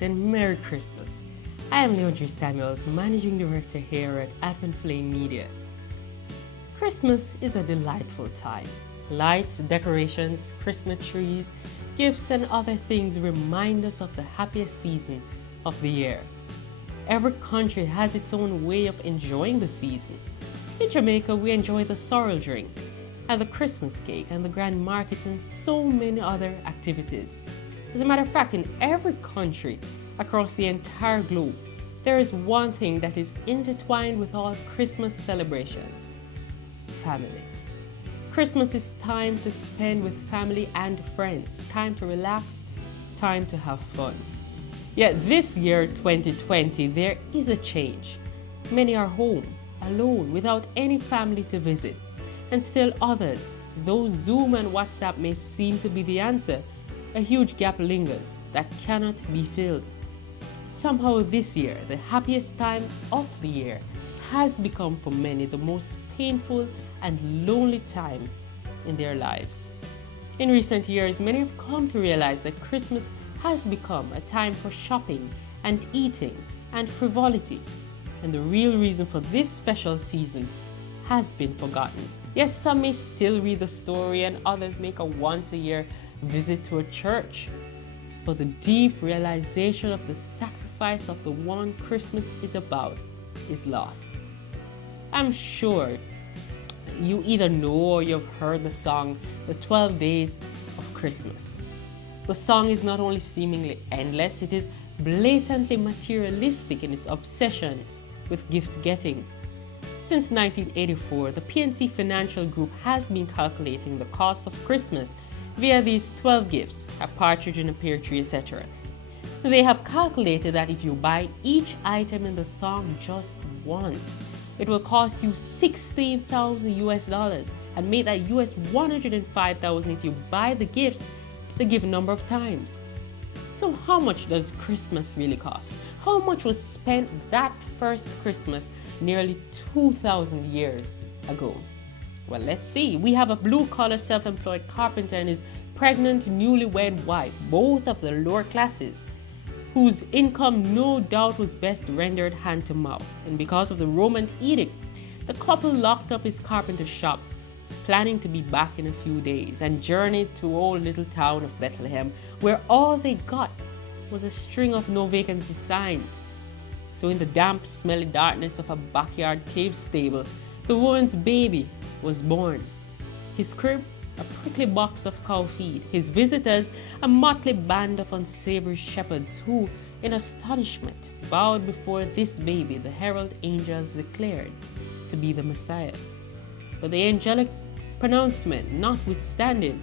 Greetings and Merry Christmas. I am Leandre Samuels, Managing Director here at Advent Flame Media. Christmas is a delightful time. Lights, decorations, Christmas trees, gifts and other things remind us of the happiest season of the year. Every country has its own way of enjoying the season. In Jamaica, we enjoy the sorrel drink and the Christmas cake and the grand markets and so many other activities. As a matter of fact, in every country across the entire globe, there is one thing that is intertwined with all Christmas celebrations: family. Christmas is time to spend with family and friends, time to relax, time to have fun. Yet this year, 2020, there is a change. Many are home, alone, without any family to visit. And still others, though Zoom and WhatsApp may seem to be the answer, a huge gap lingers that cannot be filled. Somehow this year, the happiest time of the year, has become for many the most painful and lonely time in their lives. In recent years, many have come to realize that Christmas has become a time for shopping and eating and frivolity, and the real reason for this special season has been forgotten. Yes, some may still read the story and others make a once-a-year visit to a church, but the deep realization of the sacrifice of the one Christmas is about is lost. I'm sure you either know or you've heard the song, The 12 Days of Christmas. The song is not only seemingly endless, it is blatantly materialistic in its obsession with gift-getting. Since 1984, the PNC Financial Group has been calculating the cost of Christmas via these 12 gifts, a partridge in a pear tree, etc. They have calculated that if you buy each item in the song just once, it will cost you $16,000 US and make that US $105,000 if you buy the gifts the given number of times. So how much does Christmas really cost? How much was spent that first Christmas nearly 2,000 years ago? Well, let's see. We have a blue-collar self-employed carpenter and his pregnant newlywed wife, both of the lower classes, whose income no doubt was best rendered hand to mouth. And because of the Roman edict, the couple locked up his carpenter shop, planning to be back in a few days, and journeyed to old little town of Bethlehem, where all they got was a string of no vacancy signs. So in the damp, smelly darkness of a backyard cave stable, the woman's baby was born. His crib, a prickly box of cow feed. His visitors, a motley band of unsavory shepherds who, in astonishment, bowed before this baby the herald angels declared to be the Messiah. But the angelic pronouncement notwithstanding,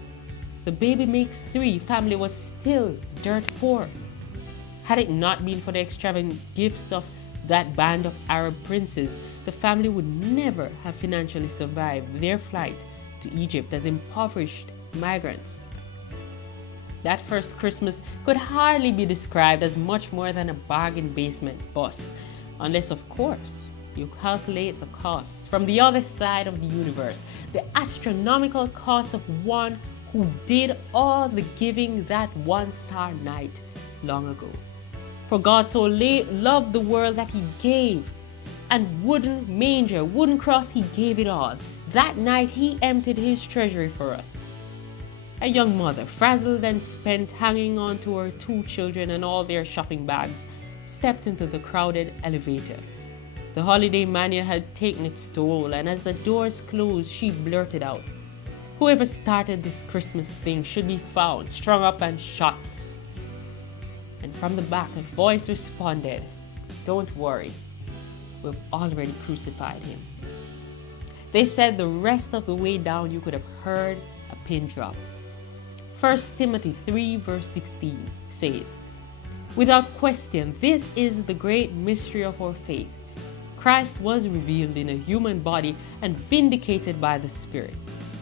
the baby makes three family was still dirt poor. Had it not been for the extravagant gifts of that band of Arab princes, the family would never have financially survived their flight to Egypt as impoverished migrants. That first Christmas could hardly be described as much more than a bargain basement bust, unless, of course, you calculate the cost from the other side of the universe, the astronomical cost of one who did all the giving that one star night long ago. For God so loved the world that he gave, and wooden manger, wooden cross, he gave it all. That night he emptied his treasury for us. A young mother, frazzled and spent hanging on to her two children and all their shopping bags, stepped into the crowded elevator. The holiday mania had taken its toll, and as the doors closed, she blurted out, "Whoever started this Christmas thing should be found, strung up and shot." And from the back, a voice responded, "Don't worry, we've already crucified him." They said the rest of the way down you could have heard a pin drop. 1 Timothy 3 verse 16 says, "Without question, this is the great mystery of our faith. Christ was revealed in a human body and vindicated by the Spirit.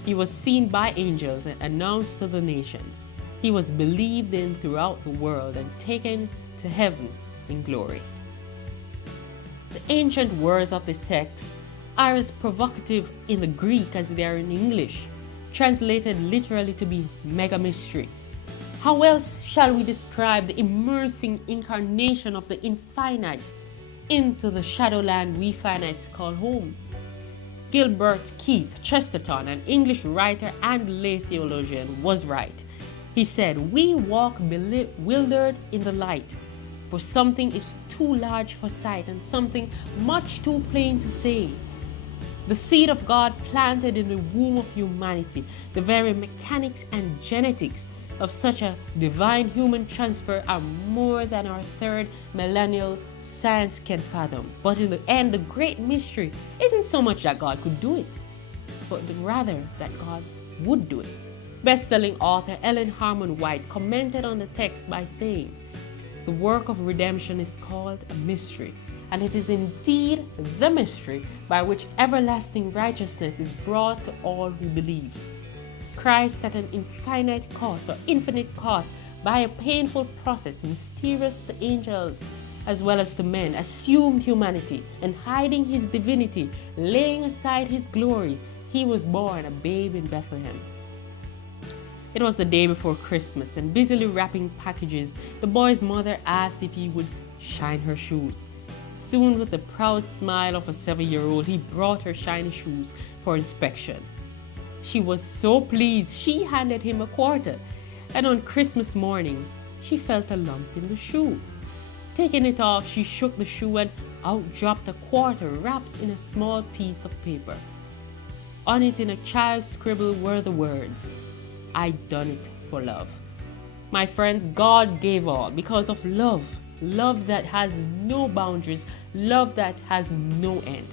He was seen by angels and announced to the nations. He was believed in throughout the world and taken to heaven in glory." The ancient words of this text are as provocative in the Greek as they are in English, translated literally to be mega mystery. How else shall we describe the immersing incarnation of the infinite into the shadowland we finites call home? Gilbert Keith Chesterton, an English writer and lay theologian, was right. He said, "We walk bewildered in the light, for something is too large for sight and something much too plain to say." The seed of God planted in the womb of humanity, the very mechanics and genetics of such a divine human transfer are more than our third millennial science can fathom. But in the end, the great mystery isn't so much that God could do it, but rather that God would do it. Best-selling author Ellen Harmon White commented on the text by saying, "The work of redemption is called a mystery, and it is indeed the mystery by which everlasting righteousness is brought to all who believe." Christ, at an infinite cost or infinite cost, by a painful process, mysterious to angels as well as to men, assumed humanity, and hiding his divinity, laying aside his glory, he was born a babe in Bethlehem. It was the day before Christmas, and busily wrapping packages, the boy's mother asked if he would shine her shoes. Soon, with the proud smile of a 7-year-old, he brought her shiny shoes for inspection. She was so pleased, she handed him a quarter, and on Christmas morning, she felt a lump in the shoe. Taking it off, she shook the shoe and out dropped a quarter wrapped in a small piece of paper. On it, in a child's scribble, were the words, "I done it for love." My friends, God gave all because of love. Love that has no boundaries, love that has no end.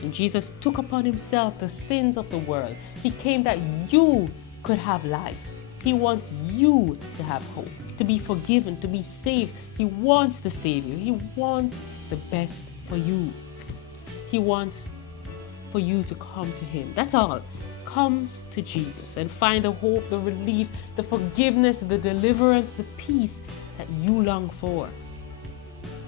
And Jesus took upon himself the sins of the world. He came that you could have life. He wants you to have hope, to be forgiven, to be saved. He wants to save you. He wants the best for you. He wants for you to come to him. That's all. Come to Jesus and find the hope, the relief, the forgiveness, the deliverance, the peace that you long for.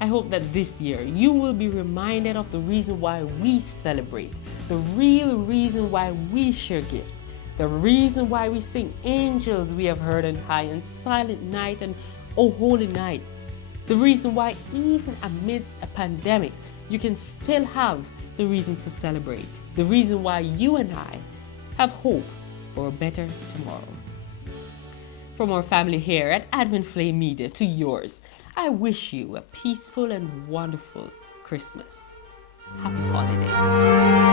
I hope that this year you will be reminded of the reason why we celebrate, the real reason why we share gifts, the reason why we sing "Angels We Have Heard on High" and "Silent Night" and "O Holy Night," the reason why even amidst a pandemic you can still have the reason to celebrate, the reason why you and I have hope for a better tomorrow. From our family here at Advent Flame Media to yours, I wish you a peaceful and wonderful Christmas. Happy holidays.